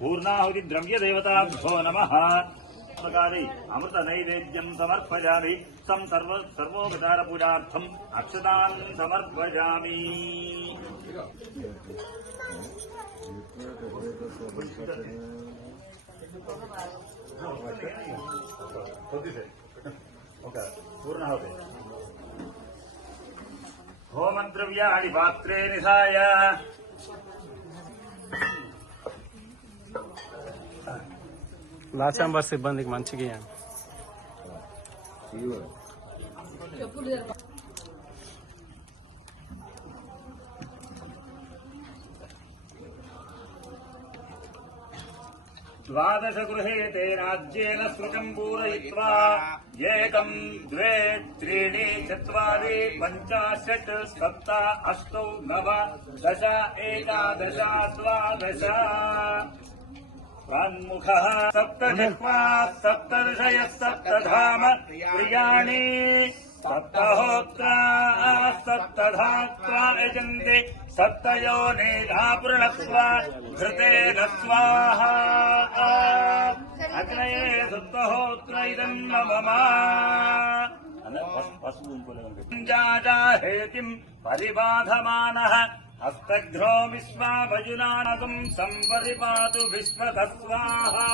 पूर्णाहुति द्रव्य देवताभ्यो नमः। प्रकारे अमृत नैवेद्यं समर्पयामि। तं सर्वोपचार पूजार्थम् अक्षतान् समर्पयामि। पूर्णाहुति होमद्रव्याणि पात्रे निधाय లాచాంబర్ సిబ్బందికి మంచిగా द्वादश गृहे तेनाज्येन स्मृतं पूरयित्वा 1 2 3 4 5 6 7 8 9 10 11 12 प्रान्मुखः सप्तजिह्वा सप्तऋषयः सप्तधाम प्रियाणि सप्तहोत्रा सप्तधात्वा यजन्ति सप्तयोनिधा पुरुणस्वा घृतेन स्वाहा अग्नये सप्तहोत्र इदं मम जाजाहेतिम् परिबाधमानः हस्तघ्नो विश्वाभजुनानकम् सम्परिपातु विश्वतस्वाहा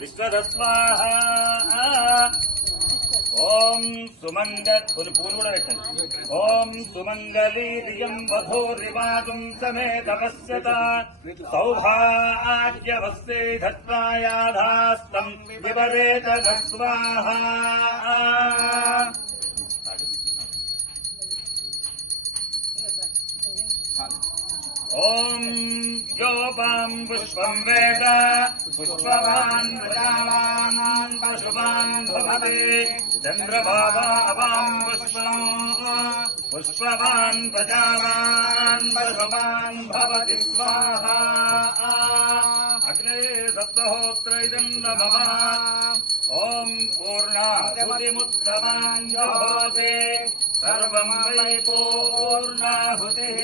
विश्वतस्वाहा। ओम ओम सुमंगलीरियम् वधूरिवागुम् समेत पश्यत सौभाग्यवस्ते धत्वायाधास्तम् विवरेत स्वाहा। ओम योपाम् पुष्पम् वेद पुष्पवान् प्रजावान् पशुवान् भवति चन्द्रभावाम् पुष्पवान् प्रजावान् पशुवान् भवति स्वाहा। अग्रे सप्तहोत्र इदं नमः। ओम पूर्णाहुतिमुत्तमान् जहोति सर्वं वै पूर्णाहुतिः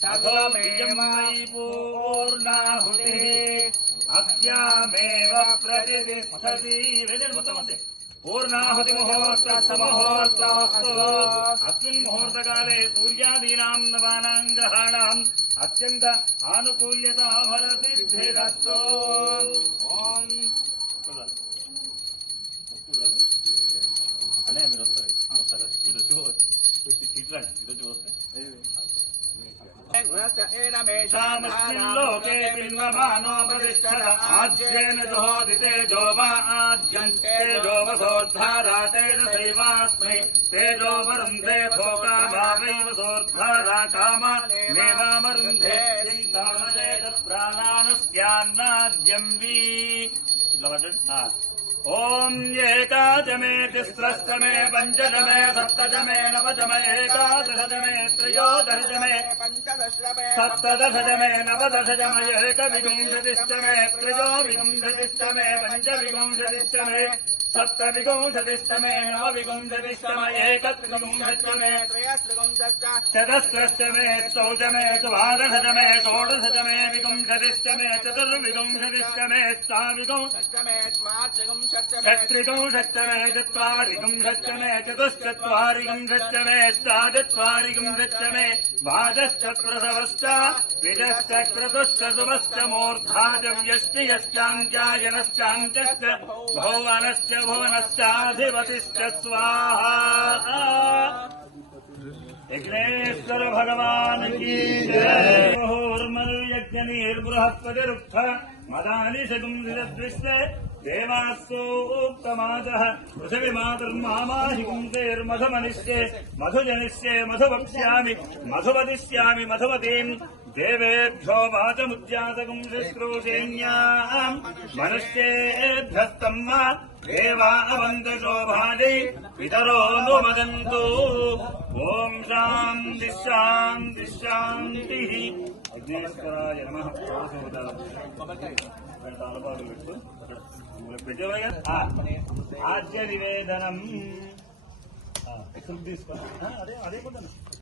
सतोमेयं वै पूर्णाहुतिः अस्यामेव प्रतिष्ठति। पूर्णाहुति मुहूर्तस्तमुहूर्तोऽस्तु। अस्मिन् मुहूर्तकाले सूर्यादीनां नवानां ग्रहाणाम् अत्यन्त आनुकूल्यता फलसिद्धिरस्तु। ओम మీరు వస్తారు ఈరోజు लोके बिल्वमानोपतिष्ठत आज्येन जुहोदिते जोवा आज्यन्ते जोवसोद्धारा तेजसैवास्मै तेजोवरुन्धे भोगा भावैव सोद्धारा कामानेवामरुन्धे चिन्तामृतेत प्राणानुस्यान्नाद्यं वि। ओम एकादशमे तिस्रष्टमे पंचदशमे सप्तदशमे नवदशमे एकादशदशमे त्रयोदशदशमे सप्तदशदशमे नवदशदशमे एकविंशतिष्टमे त्रयोविंशतिष्टमे पंचविंशतिष्टमे सप्तविंशतिष्टमे नवविंशतिष्टमे एकत्रिंशत्तमे चतुस्रष्टमे चौदशमे द्वादशदशमे षोडशदशमे विंशतिष्टमे चतुर्विंशतिष्टमे साविंशतिष्टमे षट्त्रिंशत्तमे चत्वारिंशत्तमे चतुश्चत्वारिंशत्तमे अष्टाचत्वारिंशत्तमे द्वादशप्रसवश्च द्विजश्च क्रतुश्च शुभश्च मूर्धा च व्यष्टियश्चान्त्यायनश्चान्त्यश्च भुवनश्च भुवनश्चाधिपतिश्च स्वाहा। यज्ञेश्वर भगवान की जय। मुहुर्मनुर्यज्ञनिर्बृहस्पतिरुक्थ मदानि शकुंसृद्विश्वे देवास्तोक्तमाजः पृथिवीमातर्मामाहिकुंसेर्मधुमनिष्ये मधुजनिष्ये मधुवक्ष्यामि मधुवदिष्यामि मधुवतीम् देवेभ्यो वाचमुद्यासकं शुश्रूषेण्याम् मनुष्येभ्यस्तम् देवा अवन्तशो भाजै पितरो नु वदन्तु। ओम शान्ति शान्ति शान्तिः। अग्नेश्वराय नमः। आद्य निवेदनम् अదే